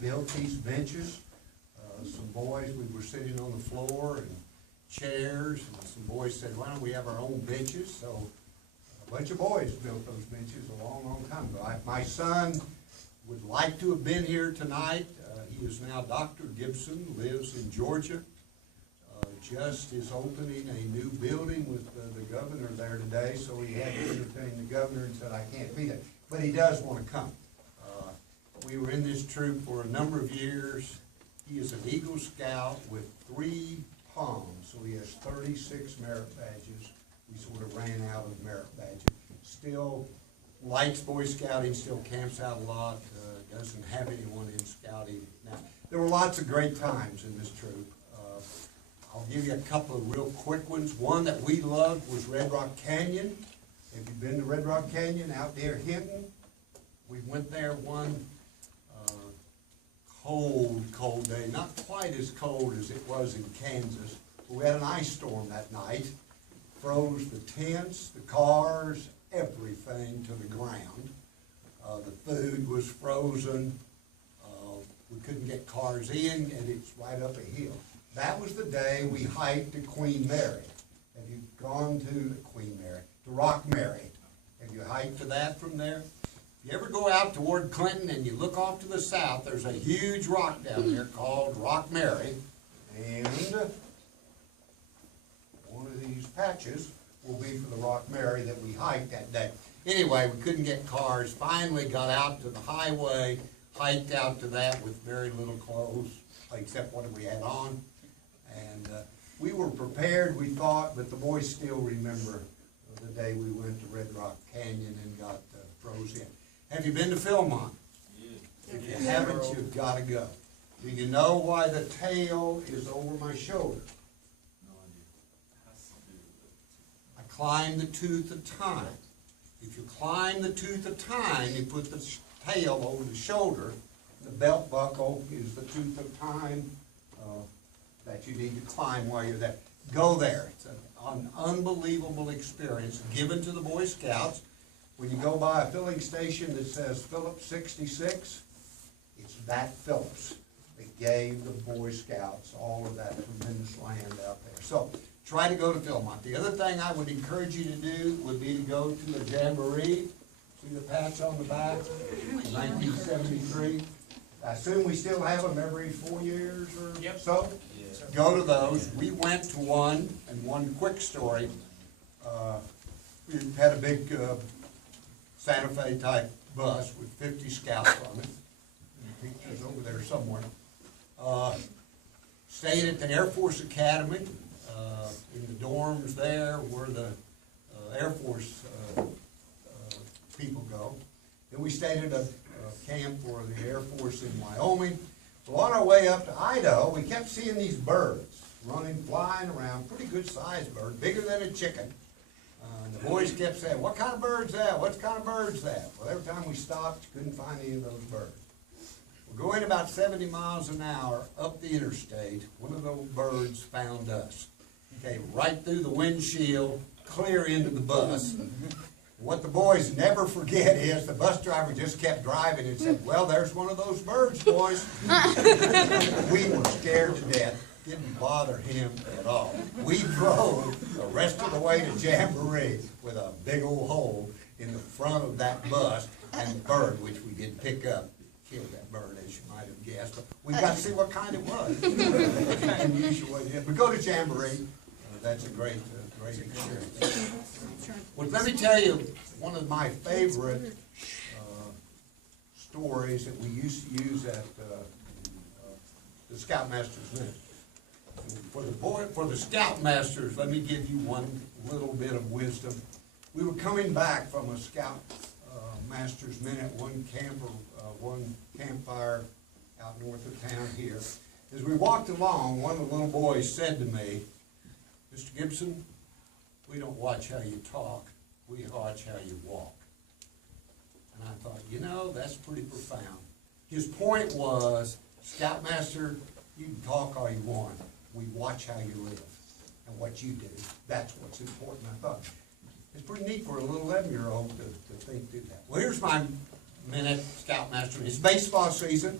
built these benches. Some boys, we were sitting on the floor and chairs, and some boys said, why don't we have our own benches? So a bunch of boys built those benches a long, long time ago. My son would like to have been here tonight. He is now Dr. Gibson, lives in Georgia. Just is opening a new building with the governor there today, so he had to entertain the governor and said, I can't be there. But he does want to come. We were in this troop for a number of years. He is an Eagle Scout with 3 palms, so he has 36 merit badges. We sort of ran out of merit badges. Still likes Boy Scouting, still camps out a lot, doesn't have anyone in Scouting now. There were lots of great times in this troop. I'll give you a couple of real quick ones. One that we loved was Red Rock Canyon. Have you been to Red Rock Canyon out there, Hinton? We went there one cold day, not quite as cold as it was in Kansas. We had an ice storm that night, froze the tents, the cars, everything to the ground. The food was frozen. We couldn't get cars in, and it's right up a hill. That was the day we hiked to Queen Mary. Have you gone to Queen Mary, to Rock Mary? Have you hiked to that from there? If you ever go out toward Clinton and you look off to the south, there's a huge rock down there called Rock Mary. And one of these patches will be for the Rock Mary that we hiked that day. Anyway, we couldn't get cars. Finally got out to the highway, hiked out to that with very little clothes, except what we had on. And we were prepared, we thought, but the boys still remember the day we went to Red Rock Canyon and got frozen. Have you been to Philmont? Yeah. If you haven't, you've got to go. Do you know why the tail is over my shoulder? No idea. I climb the tooth of time. If you climb the tooth of time, you put the tail over the shoulder. The belt buckle is the tooth of time that you need to climb while you're there. Go there. It's an unbelievable experience given to the Boy Scouts. When you go by a filling station that says Phillips 66, it's that Phillips that gave the Boy Scouts all of that tremendous land out there. So try to go to Philmont. The other thing I would encourage you to do would be to go to the Jamboree. See the patch on the back? 1973. I assume we still have them every 4 years or so? Yes. Go to those. We went to one, and one quick story. We had a big Santa Fe type bus with 50 scouts on it. Pictures over there somewhere. Stayed at the Air Force Academy. In the dorms there where the Air Force people go. Then we stayed at a camp for the Air Force in Wyoming. So on our way up to Idaho, we kept seeing these birds running, flying around, pretty good sized bird, bigger than a chicken. And the boys kept saying, what kind of bird's that? What kind of bird's that? Well, every time we stopped, you couldn't find any of those birds. We're going about 70 miles an hour up the interstate. One of those birds found us. Came right through the windshield, clear into the bus. What the boys never forget is the bus driver just kept driving and said, well, there's one of those birds, boys. We were scared to death. Didn't bother him at all. We drove the rest of the way to Jamboree with a big old hole in the front of that bus, and the bird, which we did pick up, killed that bird, as you might have guessed. But we got to see what kind it was. Unusual. But go to Jamboree. That's a great experience. Well, let me tell you one of my favorite stories that we used to use at the Scoutmaster's Minute. For the Scoutmasters, let me give you one little bit of wisdom. We were coming back from a Scoutmaster's Minute, one campfire out north of town here. As we walked along, one of the little boys said to me, Mr. Gibson, we don't watch how you talk, we watch how you walk. And I thought, you know, that's pretty profound. His point was, Scoutmaster, you can talk all you want. We watch how you live and what you do. That's what's important. I thought, it's pretty neat for a little 11-year-old to think do that. Well, here's my minute, Scoutmaster. It's baseball season.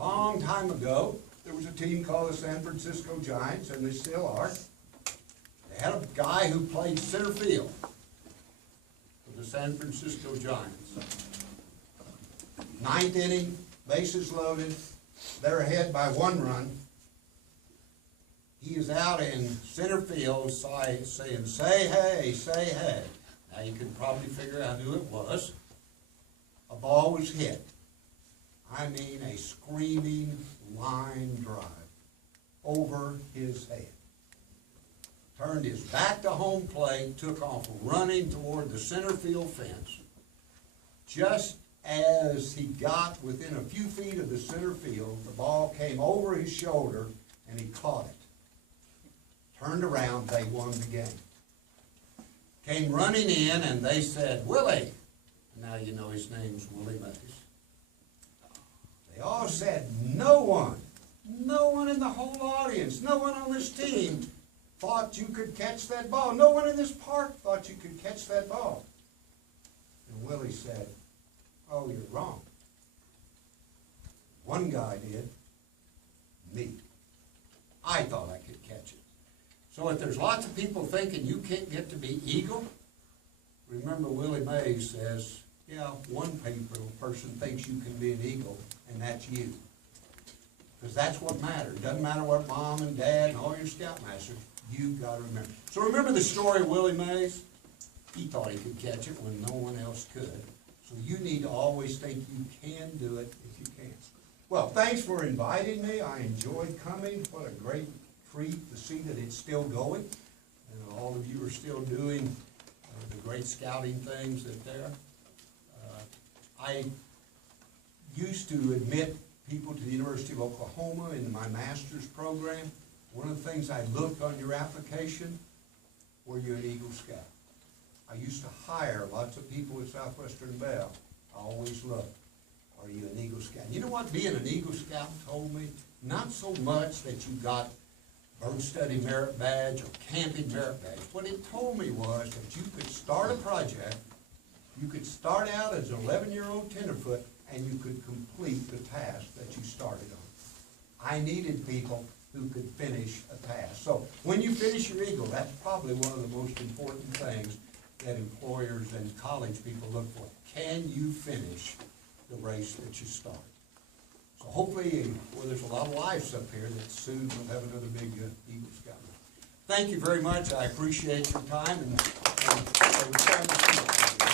Long time ago, there was a team called the San Francisco Giants, and they still are. They had a guy who played center field for the San Francisco Giants. Ninth inning, bases loaded, they're ahead by 1 run. He is out in center field saying, say hey, say hey. Now you can probably figure out who it was. A ball was hit. I mean a screaming line drive over his head. Turned his back to home plate, took off running toward the center field fence. Just as he got within a few feet of the center field, the ball came over his shoulder and he caught it. Turned around, they won the game. Came running in and they said, Willie. Now you know his name's Willie Mays. They all said, no one in the whole audience, no one on this team thought you could catch that ball. No one in this park thought you could catch that ball. And Willie said, oh, you're wrong. One guy did, me. I thought I could catch it. So if there's lots of people thinking you can't get to be eagle, remember Willie Mays says, yeah, one person thinks you can be an eagle, and that's you. Because that's what matters. It doesn't matter what mom and dad and all your scoutmasters, you've got to remember. So remember the story of Willie Mays? He thought he could catch it when no one else could. So you need to always think you can do it if you can. Well, thanks for inviting me. I enjoyed coming. What a great treat to see that it's still going. And all of you are still doing the great scouting things that there. I used to admit people to the University of Oklahoma in my master's program. One of the things I looked on your application, were you an Eagle Scout? I used to hire lots of people at Southwestern Bell. I always looked, are you an Eagle Scout? You know what being an Eagle Scout told me? Not so much that you got bird study merit badge or camping merit badge. What it told me was that you could start a project, you could start out as an 11-year-old tenderfoot, and you could complete the task that you started on. I needed people who could finish a task. So when you finish your Eagle, that's probably one of the most important things that employers and college people look for. Can you finish the race that you started? So hopefully, well, there's a lot of lives up here that soon will have another big Eagle Scout. Thank you very much. I appreciate your time and